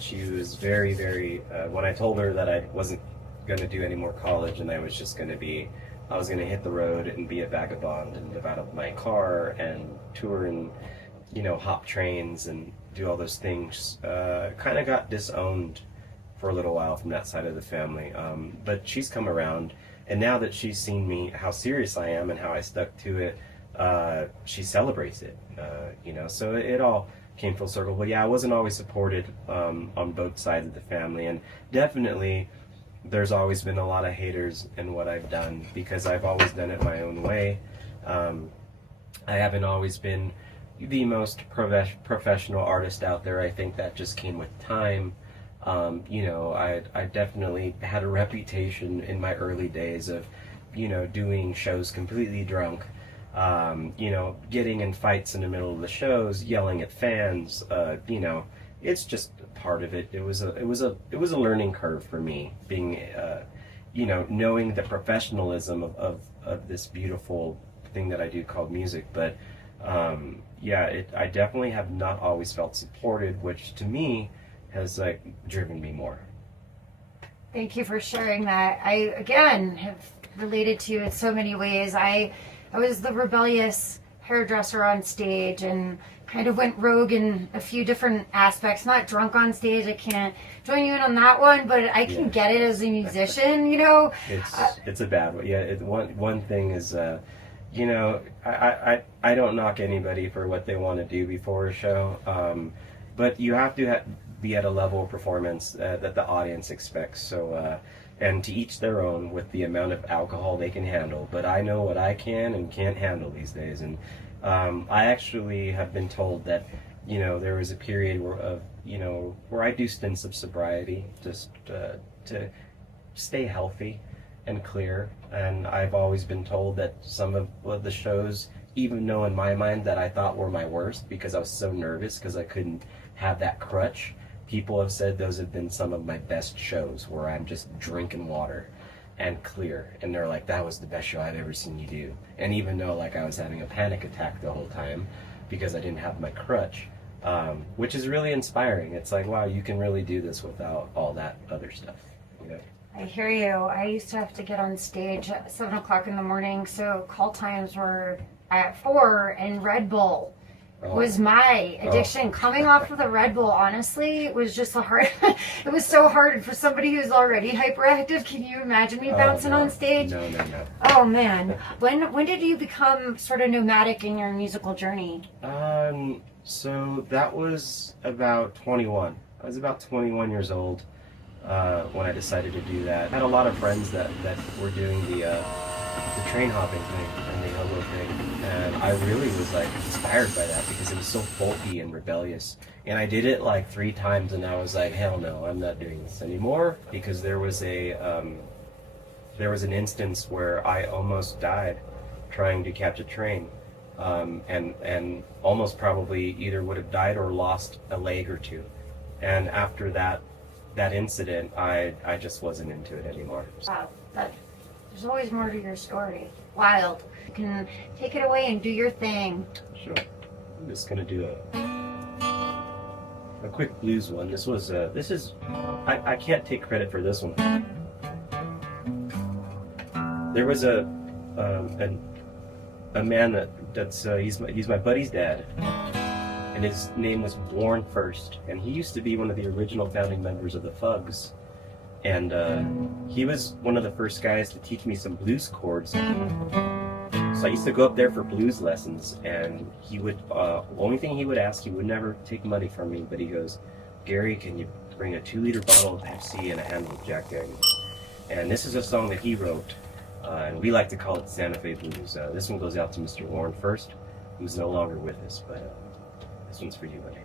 She was very, very, when I told her that I wasn't going to do any more college and I was going to hit the road and be a vagabond and live out of my car and tour and, you know, hop trains and do all those things, kind of got disowned for a little while from that side of the family. But she's come around, and now that she's seen me, how serious I am and how I stuck to it, she celebrates it, you know, so it all came full circle. But yeah, I wasn't always supported on both sides of the family, and definitely there's always been a lot of haters in what I've done because I've always done it my own way. I haven't always been the most professional artist out there. I think that just came with time. You know, I definitely had a reputation in my early days of, you know, doing shows completely drunk, you know, getting in fights in the middle of the shows, yelling at fans, you know, it's just part of it. It was a learning curve for me, being, you know, knowing the professionalism of this beautiful thing that I do called music. But yeah, I definitely have not always felt supported, which to me has like driven me more. Thank you for sharing that. I again have related to you in so many ways. I was the rebellious hairdresser on stage and kind of went rogue in a few different aspects. Not drunk on stage, I can't join you in on that one, but I can get it as a musician, you know. It's a bad one. Yeah, one thing is, you know, I don't knock anybody for what they want to do before a show, but you have to be at a level of performance that the audience expects. So, and to each their own with the amount of alcohol they can handle. But I know what I can and can't handle these days, and I actually have been told that, you know, there was a period where I do stints of sobriety just to stay healthy and clear. And I've always been told that some of the shows, even though in my mind that I thought were my worst because I was so nervous because I couldn't have that crutch, people have said those have been some of my best shows where I'm just drinking water and clear, and they're like, that was the best show I've ever seen you do. And even though like I was having a panic attack the whole time because I didn't have my crutch, which is really inspiring. It's like, wow, you can really do this without all that other stuff, you know? I hear you. I used to have to get on stage at 7 o'clock in the morning, so call times were at 4, and Red Bull was my addiction. Coming off of the Red Bull, honestly, was just it was so hard for somebody who's already hyperactive. Can you imagine me bouncing on stage? No. Oh man. When did you become sort of nomadic in your musical journey? So that was about 21. I was about 21 years old when I decided to do that. I had a lot of friends that were doing the train hopping thing and the hobo thing, and I really was like inspired by that because it was so folky and rebellious. And I did it like 3 times, and I was like, hell no, I'm not doing this anymore, because there was an instance where I almost died trying to catch a train, and almost probably either would have died or lost a leg or two. And after that incident, I just wasn't into it anymore. Wow, there's always more to your story. Wild. You can take it away and do your thing. Sure. I'm just gonna do a quick blues one. I can't take credit for this one. There was a man he's my buddy's dad, and his name was Warren First, and he used to be one of the original founding members of the Fugs. And he was one of the first guys to teach me some blues chords. So I used to go up there for blues lessons, and he would, only thing he would ask, he would never take money from me, but he goes, Gary, can you bring a 2-liter bottle of Pepsi and a handle of Jack Daniels? And this is a song that he wrote, and we like to call it Santa Fe Blues. This one goes out to Mr. Warren First, who's no longer with us, but this one's for you, buddy.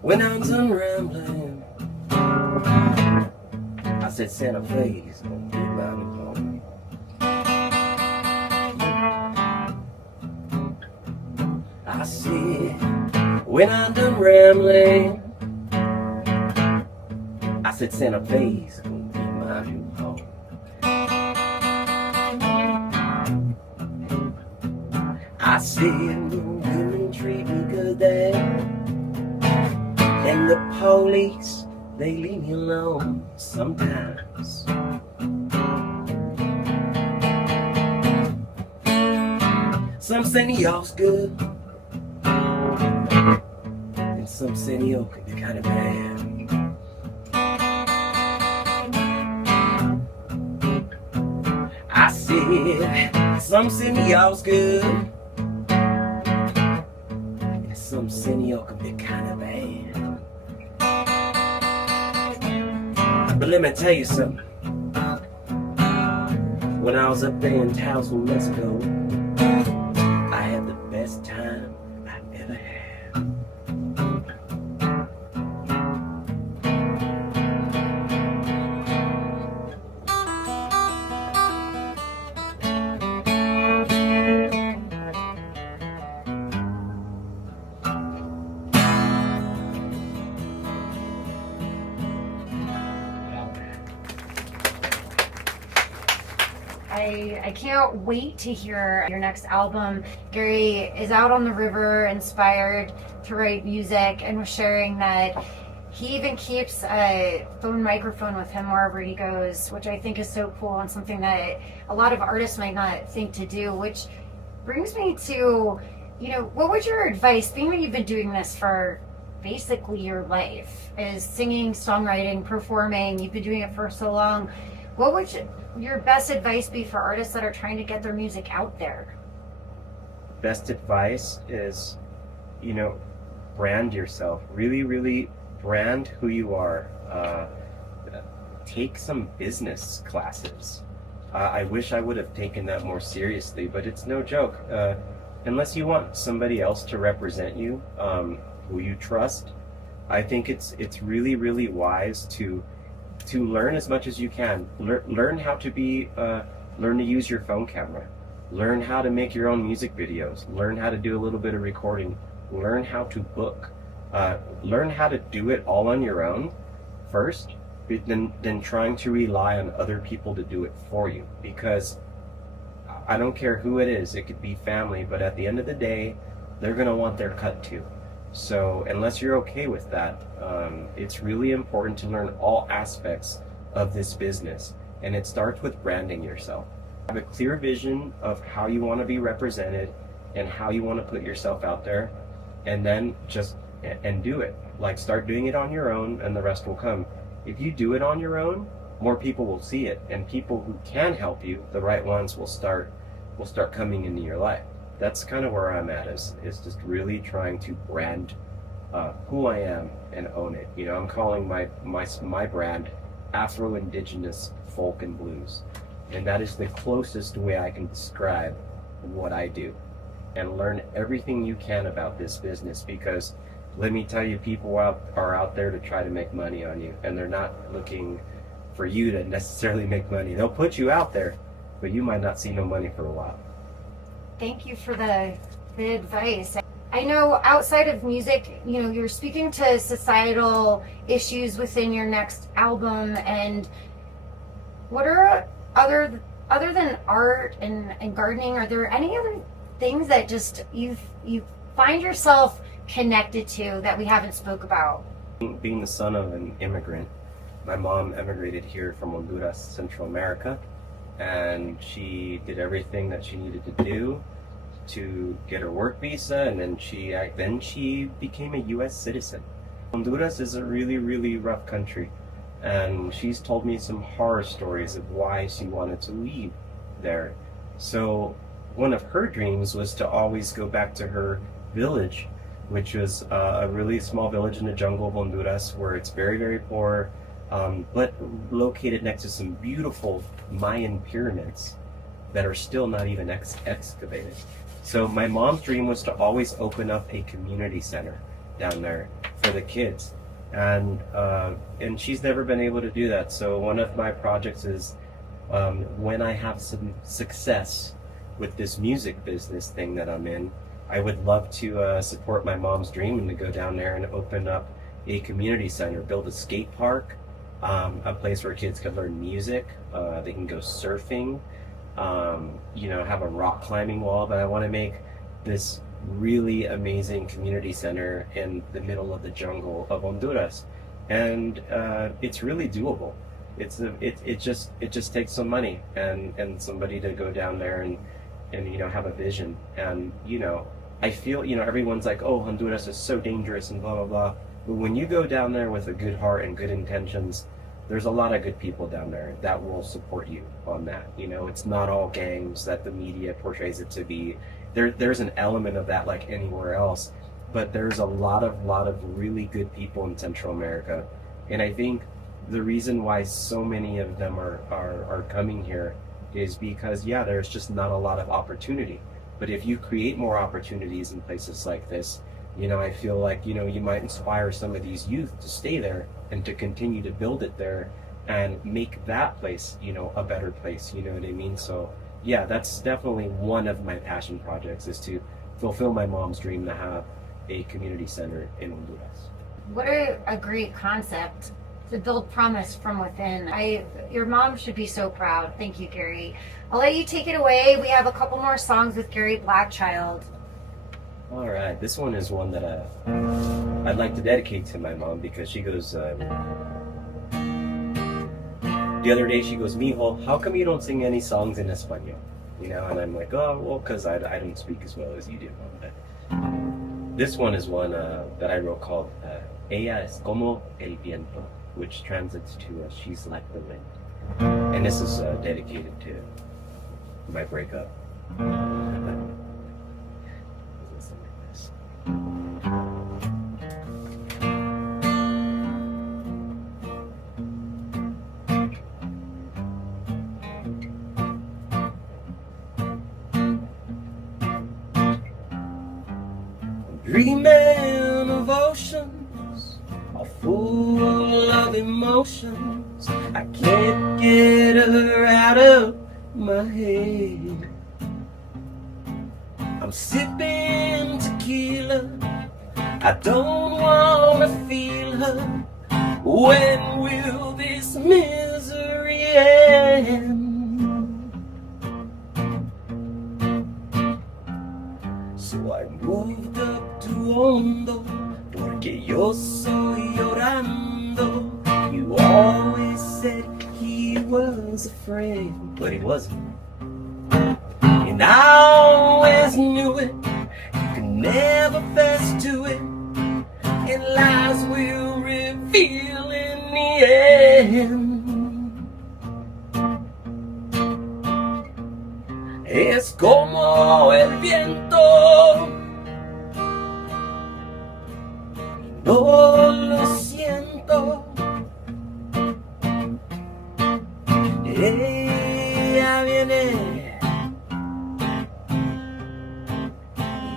When I'm done rambling, I said Santa Fe's gonna be my new home. I said, when I'm done rambling, I said Santa Fe's gonna be my new home. I said, women treat me good there, and the police, they leave me alone sometimes. Some say New York's good, and some say New York can be kind of bad. I said, some say New York's good, and some say New York can be kind of bad. But let me tell you something. When I was up there in Taos, New Mexico, I had the best time I've ever had. I can't wait to hear your next album. Garry is out on the river, inspired to write music, and was sharing that he even keeps a phone microphone with him wherever he goes, which I think is so cool and something that a lot of artists might not think to do, which brings me to, what would your advice, being that you've been doing this for basically your life, is singing, songwriting, performing, you've been doing it for so long, what would your best advice be for artists that are trying to get their music out there? Best advice is, brand yourself. Really, really brand who you are. Take some business classes. I wish I would have taken that more seriously, but it's no joke. Unless you want somebody else to represent you, who you trust, I think it's really, really wise to learn as much as you can. Learn how to learn to use your phone camera. Learn how to make your own music videos. Learn how to do a little bit of recording. Learn how to book. Learn how to do it all on your own first, then trying to rely on other people to do it for you. Because I don't care who it is, it could be family, but at the end of the day, they're going to want their cut too. So unless you're okay with that, it's really important to learn all aspects of this business. And it starts with branding yourself. Have a clear vision of how you want to be represented and how you want to put yourself out there, and then and do it. Like, start doing it on your own and the rest will come. If you do it on your own, more people will see it, and people who can help you, the right ones, will start coming into your life. That's kind of where I'm at, is just really trying to brand who I am and own it. I'm calling my brand Afro-Indigenous Folk and Blues, and that is the closest way I can describe what I do. And learn everything you can about this business, because let me tell you, people are out there to try to make money on you, and they're not looking for you to necessarily make money. They'll put you out there, but you might not see no money for a while. Thank you for the advice. I know outside of music, you're speaking to societal issues within your next album, and what are other than art and gardening, are there any other things that just you find yourself connected to that we haven't spoke about? Being the son of an immigrant, my mom immigrated here from Honduras, Central America, and she did everything that she needed to do to get her work visa, and then she became a U.S. citizen. Honduras is a really, really rough country, and she's told me some horror stories of why she wanted to leave there. So one of her dreams was to always go back to her village, which was a really small village in the jungle of Honduras, where it's very, very poor, but located next to some beautiful Mayan pyramids that are still not even excavated. So my mom's dream was to always open up a community center down there for the kids, and she's never been able to do that. So one of my projects is, when I have some success with this music business thing that I'm in, I would love to support my mom's dream and to go down there and open up a community center, build a skate park, a place where kids can learn music, they can go surfing, have a rock climbing wall. But I want to make this really amazing community center in the middle of the jungle of Honduras, and it's really doable. It just takes some money and somebody to go down there and have a vision. And I feel, everyone's like, oh, Honduras is so dangerous and blah blah blah, but when you go down there with a good heart and good intentions, there's a lot of good people down there that will support you on that. It's not all gangs that the media portrays it to be. There's an element of that like anywhere else, but there's a lot of really good people in Central America. And I think the reason why so many of them are coming here is because, there's just not a lot of opportunity. But if you create more opportunities in places like this, I feel like, you might inspire some of these youth to stay there and to continue to build it there and make that place, a better place. You know what I mean? So that's definitely one of my passion projects, is to fulfill my mom's dream to have a community center in Honduras. What a great concept to build promise from within. Your mom should be so proud. Thank you, Garry. I'll let you take it away. We have a couple more songs with Garry Blackchild. All right, this one is one that I'd like to dedicate to my mom because she goes. The other day she goes, "Mijo, how come you don't sing any songs in Espanol?" You know, and I'm like, "Oh, well, because I don't speak as well as you do, Mom." But this one is one that I wrote called "Ella es como el viento," which translates to "She's like the wind," and this is dedicated to my breakup. Listen like this. Dreaming of oceans, all full of emotions. I can't get her out of my head. I'm sipping tequila, I don't wanna feel her. When will this misery end? So I moved up to Hondo, porque yo soy llorando. You always said he was a friend, but he wasn't. And I always knew it, you could never fess to it, and lies will reveal in the end. Es como el viento, no lo siento. Ella viene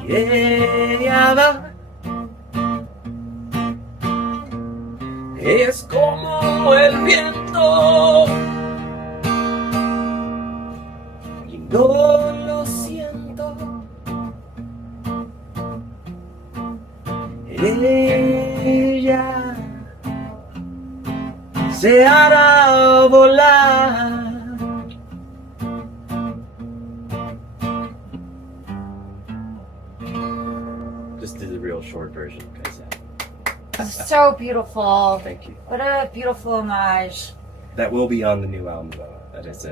y ella va. Es como el viento y no lo siento. Ella se hará volar. Just did the real short version because So beautiful. thank you. What a beautiful homage. That will be on the new album though. That is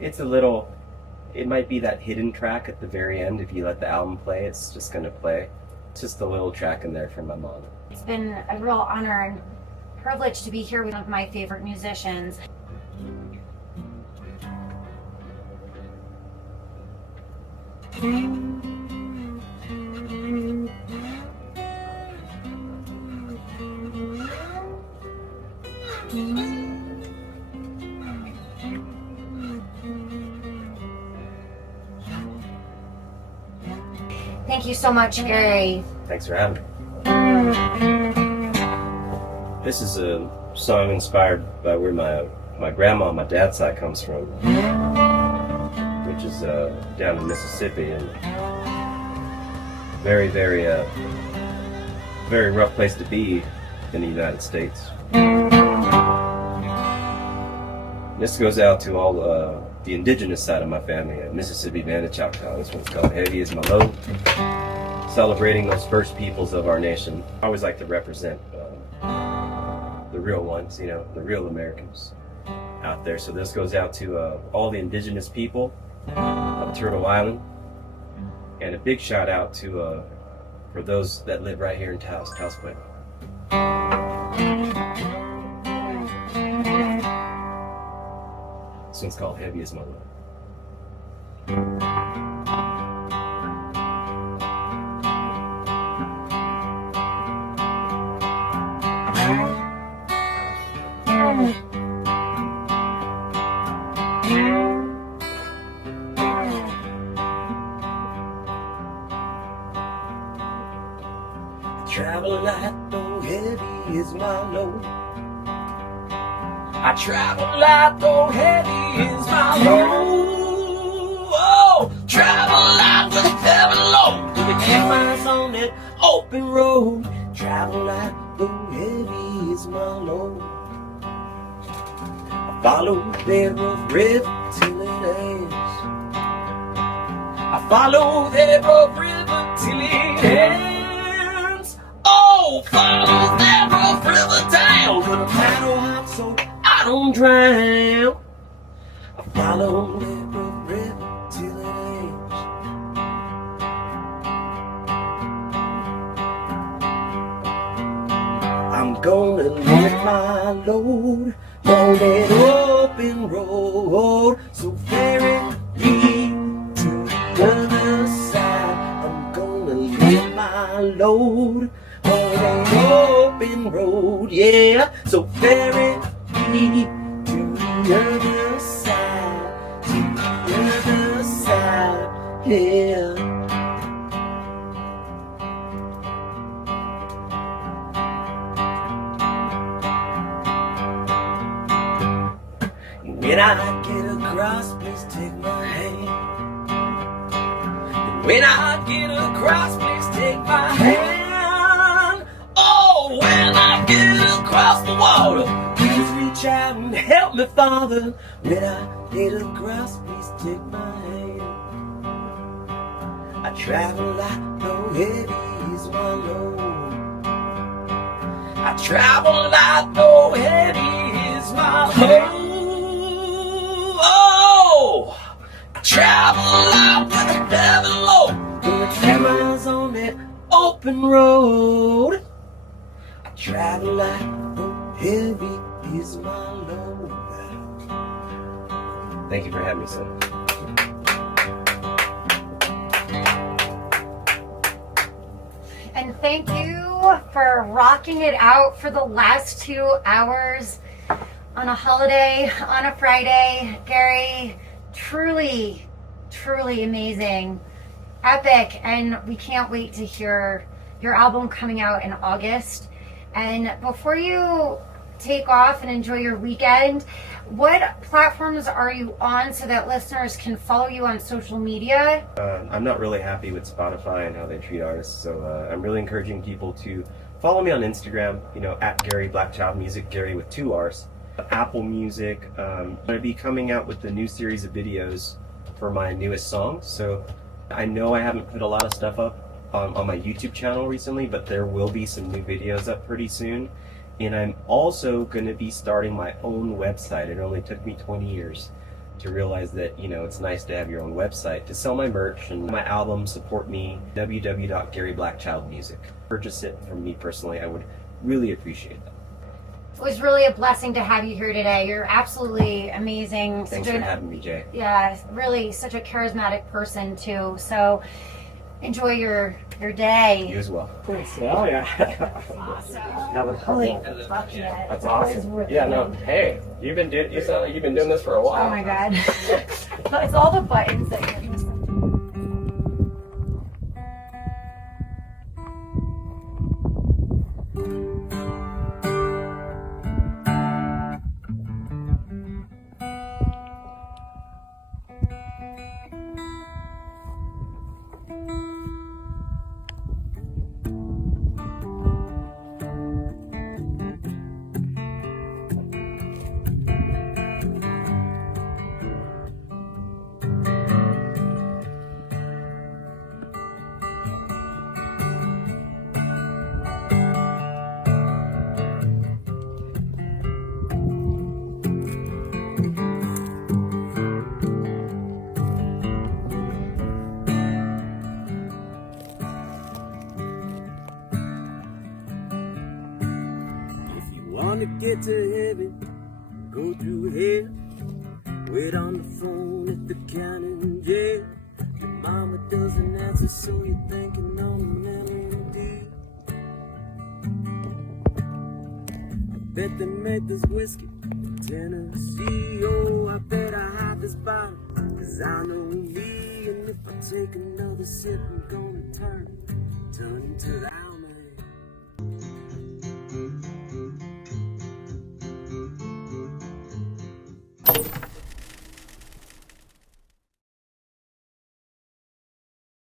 it's a little, it might be that hidden track at the very end. If you let the album play, it's just gonna play. It's just a little track in there from my mom. It's been a real honor and privilege to be here with one of my favorite musicians. Thank you so much, Garry. Thanks for having me. This is a song inspired by where my grandma on my dad's side comes from, which is down in Mississippi, and very, very, very rough place to be in the United States. This goes out to all the indigenous side of my family, Mississippi Band of Choctaw. This one's called Heavy Is My Load, celebrating those first peoples of our nation. I always like to represent the real ones, you know, the real Americans out there. So this goes out to all the indigenous people of Turtle Island, and a big shout out to for those that live right here in Taos Pueblo. This one's called Heavy Is My Load. Travel light, though heavy is my load. I travel light, though heavy is my load. Oh, travel light with a heavy load. To the 10 miles on that open road. Travel light, though heavy is my load. follow that rough river till it ends. I follow that rough river till it ends. Oh, follow that rough river down to the paddle hop so I don't drown. I follow that rough river till it ends. I'm gonna lift my load on that open road, so ferry me to the other side. I'm gonna lift my load on that open road, yeah, so ferry me to the other side, yeah. When I get across, please take my hand. When I get across, please take my hand. Oh, when I get across the water, please reach out and help me, Father. When I get across, please take my hand. I travel like no heavy is my load. I travel like no heavy is my load. Oh, I travel out with a heavy load. When the camera's on that open road, I travel like no heavy is my load. Thank you for having me, son. And thank you for rocking it out for the last 2 hours on a holiday, on a Friday. Gary, truly, truly amazing, epic, and we can't wait to hear your album coming out in August. And before you take off and enjoy your weekend, what platforms are you on so that listeners can follow you on social media? I'm not really happy with Spotify and how they treat artists, so I'm really encouraging people to follow me on Instagram, at Garry Blackchild Music, Gary with 2 R's. Apple Music. I'm going to be coming out with the new series of videos for my newest song, so I know I haven't put a lot of stuff up on my YouTube channel recently, but there will be some new videos up pretty soon. And I'm also going to be starting my own website. It only took me 20 years to realize that, it's nice to have your own website to sell my merch and my album. Support me, www.GarryBlackchildMusic. Purchase it from me personally. I would really appreciate that. It was really a blessing to have you here today. You're absolutely amazing. Thanks for having me, Jay. Yeah, really such a charismatic person too. So enjoy your day. You as well. Hell yeah. Awesome. Holy fuck yeah. That's awesome. Yeah, no, hey, you sound like you've been doing this for a while. Oh my god. It's all the buttons that you're missing. To get to heaven, go through hell. Wait on the phone at the county jail. Your mama doesn't answer, so you're thinking on a melody. I bet they make this whiskey in Tennessee. Oh, I bet I hide this bottle, 'cause I know me. And if I take another sip, I'm gonna turn into the